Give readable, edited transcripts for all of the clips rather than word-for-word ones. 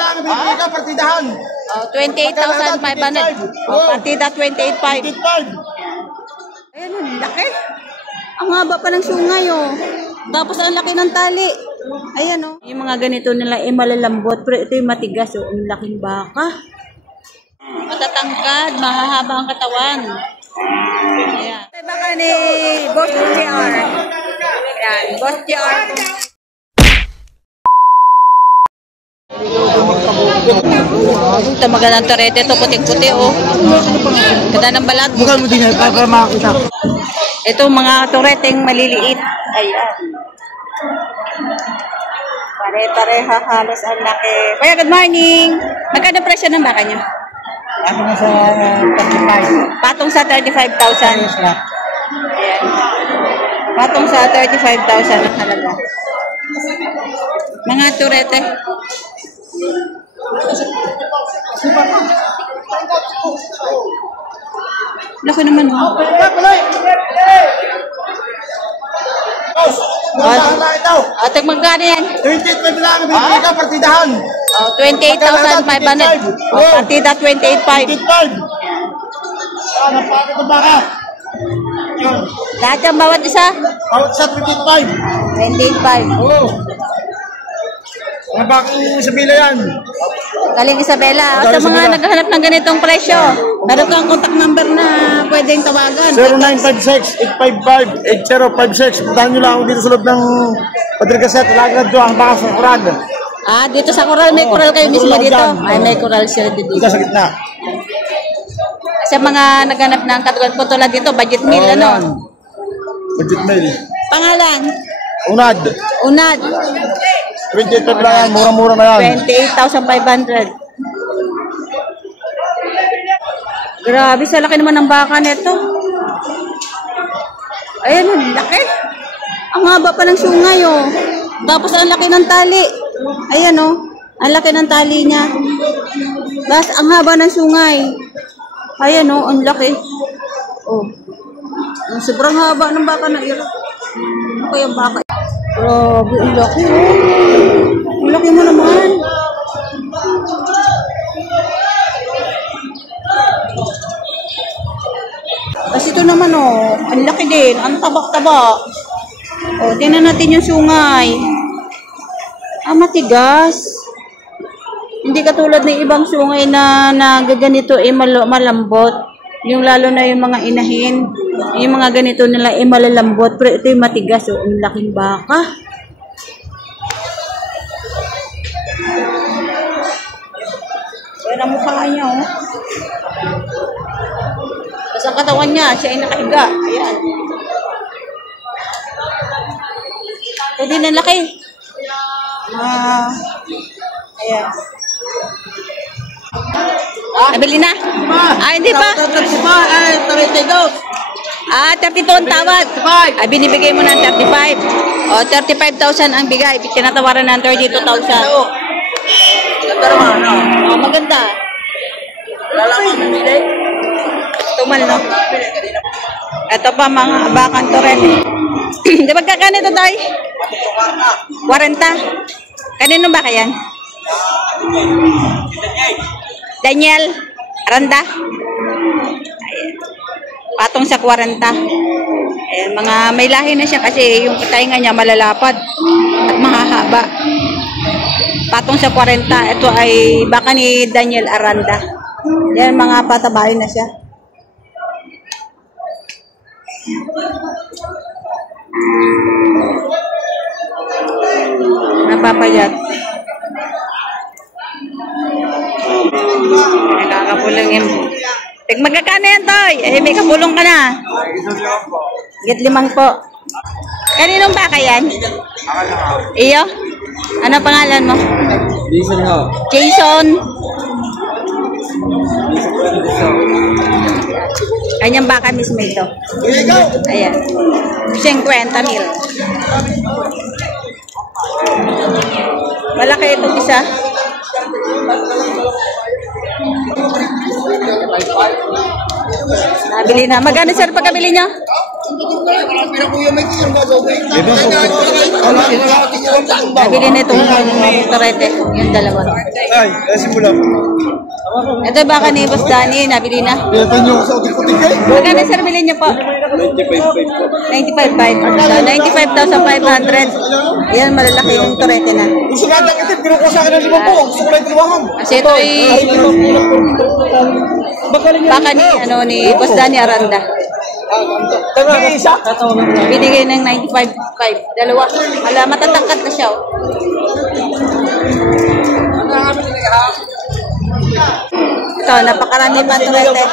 lang ang binibigay ka, partidahan. 28,500. Partida 28,500. Ayan, ang laki. Ang haba pa ng sungay, oh. Tapos ang laki ng tali. Ayan, oh. Yung mga ganito nila, malalambot. Pero ito yung matigas, oh. Ang laking baka. Matatangkad, mahahaba ang katawan. Ayan. Ito baka ni Boss JR. Ayan, Boss JR. Ito magandang torete. Ito puting-puti, oh. Ganda ng balat. Bukan mo din yan, para makakita. Ito mga tureteng maliliit. Ayan. Pare-pareha halos ang laki. Kuya, good morning. Magkano presyo ng baka niyo? Ako na sa 35. Patong sa 35,000. Ayan. Patong sa 35,000 ang halaga. Mga turete. Laki naman, oh. At magkano yan? 28,500 lang ang binibigay ka, partidahan. 28,500. Partida 28,500. 28,500. Napakit ang baka. Lahat yung bawat isa? Bawat sa 28,500. 28,500. Oo. Mga bakong Isabela yan. Galing Isabela. At sa mga naghahanap ng ganitong presyo, meron kang contact number na pwedeng tawagan. 0956-855-8056. Puntahan nyo lang ako dito sa loob ng Padrigaset. Lagad doon ang baka sa Kurag. Ah, dito sa Coral. May Coral kayo mismo dito? Ay, may Coral sila dito. Dito sa gitna. Sa mga naghanap ng katulad po tulad dito, budget meal, ano? Budget meal. Pangalan? Unad. Unad. 28,500 lang yan. Mura-mura na yan. 28,500. Grabe, sa laki naman ng baka nito. Ayan, ang laki. Ang haba pa ng sungay, oh. Tapos ang laki ng tali. Ayan, oh. Ang laki ng tali niya. Tapos ang haba ng sungay. Ayan, oh. Ang laki. Oh. Sobrang haba ng baka na iro. Ano kaya baka? Grabe, ang laki, oh. Ang laki mo naman. Tapos ito naman, oh. Ang laki din. Ang tabak-tabak. Oh, tingnan natin yung sungay. Ah, matigas. Hindi katulad ng ibang sungay na nagaganito malambot. Yung lalo na yung mga inahin. Yung mga ganito nila malalambot. Pero ito yung matigas. Oh, ang laking baka. Yan ang mukha niya, oh. Tapos ang katawan niya, siya ay nakahiga. Ayan. Pwede na laki. Ayan. Nabili na? Hindi pa. 32 ang tawad. Ay, binibigay mo ng 35. O, 35,000 ang bigay. Tinatawaran ng 32,000. O, maganda. Lalaman mamili. Tumal, no? Ito pa mga bakang torete. Di ba kakanito tayo? 40. Kanino ba kayan? Daniel Aranda. Ayan. Patong sa 40. Ayan, mga may lahi na siya kasi yung tainga niya malalapad at mahahaba. Patong sa 40. Ito ay baka ni Daniel Aranda. Yan, mga patabahin na siya. Napapayat. Nakakapulong yun. Magkakano yan, Toy? Eh, may kapulong ka na. Get 5 po. Kaninong baka yan? Iyo? Ano pangalan mo? Jason nga. Jason. Kanyang baka mismo ito. Ayan. 50,000. Malaki itong isa. Nabili na. Magkano sir pagkabili niya? Nabili na itong torete. Yung dalawa. Ay, simula. Ito baka ni Boss Danny. Nabili na. Ito nyo sa utik-utik eh. Magkano sir bilhin niyo po? 95,500. So, 95,500. Yan, malalaki yung torete na. Gusto nga lang ito, pero ko sa akin ng 5 po. Gusto ko lang itinuwangan. Kasi ito ay baka ni Boss Danny Aranda. Binigay ng 95,500. Dalawa. Matatangkat na siya. Oh. Ito, napakarami pa torete.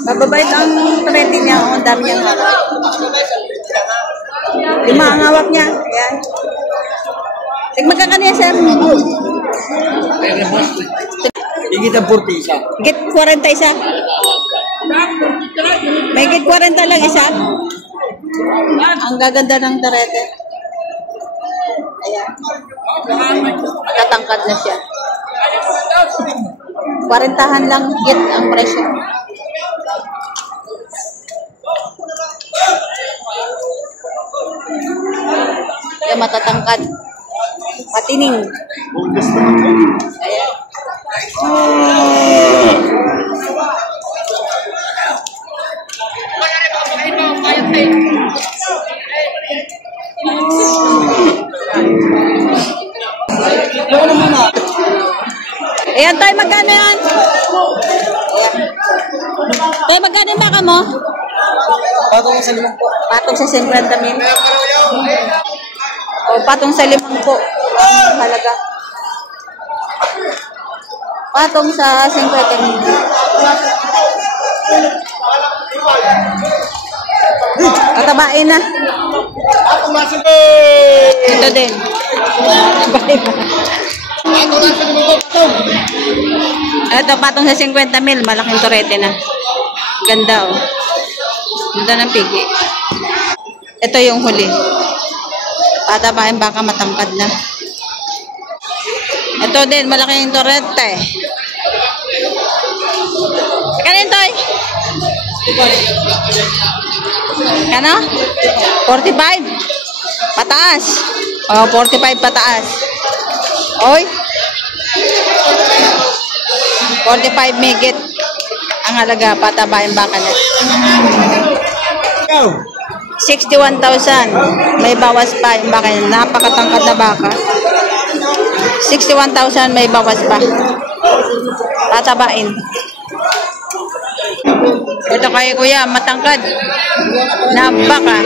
Mababait ang torete niya. Ang dami niyang hawak. Lima ang hawak niya. Ayan. Magkakano yan, sir? Higit ang 40 isa. Higit 40 isa? May higit 40 lang isa? Ang gaganda ng torete. Ayan. Katangkad na siya. 40-han lang higit ang presyo. Ayan, matatangkad. Patining. Ayan. Ayan, tayo magkano yan? Tayo magkano yung baka mo? Patong sa 5 po. Patong sa 50,000. O, patong sa 5 po. Halaga. Patong sa 50,000. Katabain na. Ito din. Ito, patong sa 50,000. Malaking torete na. Ganda, oh. Ganda ng pigi. Ito yung huli. Patabain baka matangkad na. Ito din, malaking torete. Kanin to, eh? Ano? 45? Pataas. O, 45 pataas. Oy. 45 megit. Ang halaga, patabain baka na. 61,000. May bawas pa yung baka. Napakatangkad na baka. 61,000 may bawas pa. Tatabain. Ito kay kuya, matangkad. Na baka.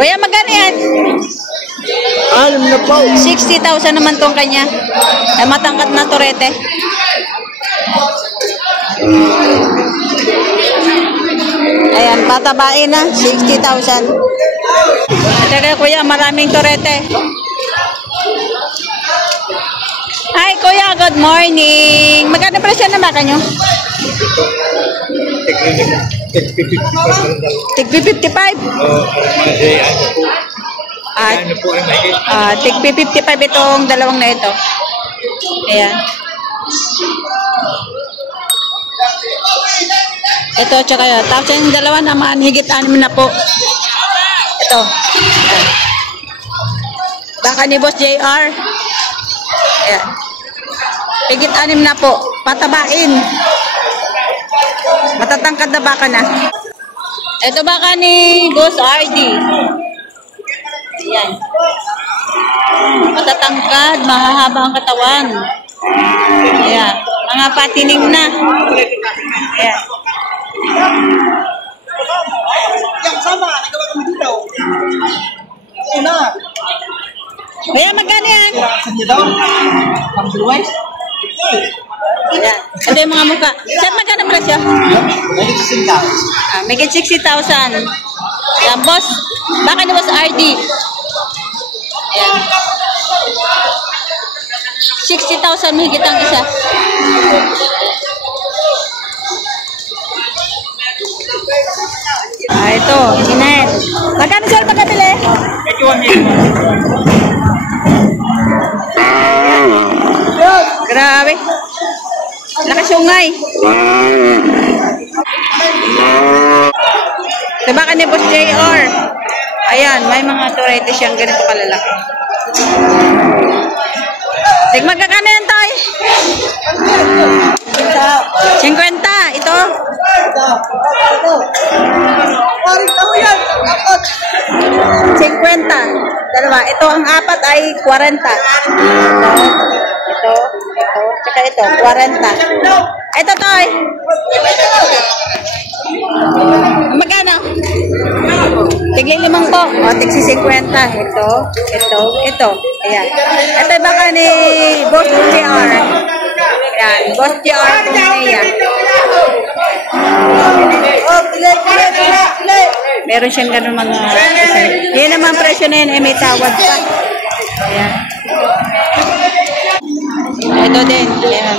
Kuya, magkano yan? Alam na po. 60,000 naman tong kanya. Ay, matangkad na torete. Ayan, patabain na. 60,000. Ito kay kuya, maraming torete. Hi kuya, good morning. Magkano presyo na baka nyo? Tig 55. Tig 55 itong dalawang na ito. Ayan. Ito, tsaka yun. Tapos yung dalawa naman, higit 6 na po. Ito. Ayan. Baka ni Boss JR. Ayan. Higit 6 na po. Patabain. Matatangkad na baka na. Ito baka ni Boss RD. Ayan. Matatangkad, mahahaba ang katawan. Ayan. Mga patining na. Ayan. Yang sama, nagawa kami dito. Una. Kaya magkano yan? Sanya daw. Ang duluway. Ayan. Ito yung mga mukha. Sir, magkano presyo? May 60,000. Ayan, boss. Baka ni Boss RD. Ayan. 60,000 mahigit ang isa. Ito. Inet. Magkano sir pagkabili? 81 million. sungay. Diba ka ni Boss JR? Ayan, may mga turete siyang ganito kalalaki. Sige, magkakano yan, Toy? 50. Ito? 50. Dalawa. Ito, ang apat ay 40. Ito. Tsaka ito, 40. Ito, Toy. Magkano? Tigli 5 po. O, tigsi 50. Ito. Ayan. Ito baka ni Boss JR. Ayan. Boss JR Pumea. Meron siyang ganun mga yan naman presyo na yan. May tawad pa. Ayan. Ito din. Ayan.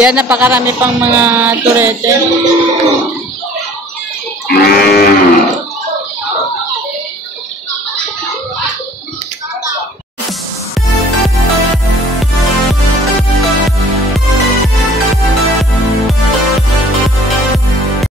Yan, napakarami pang mga turete.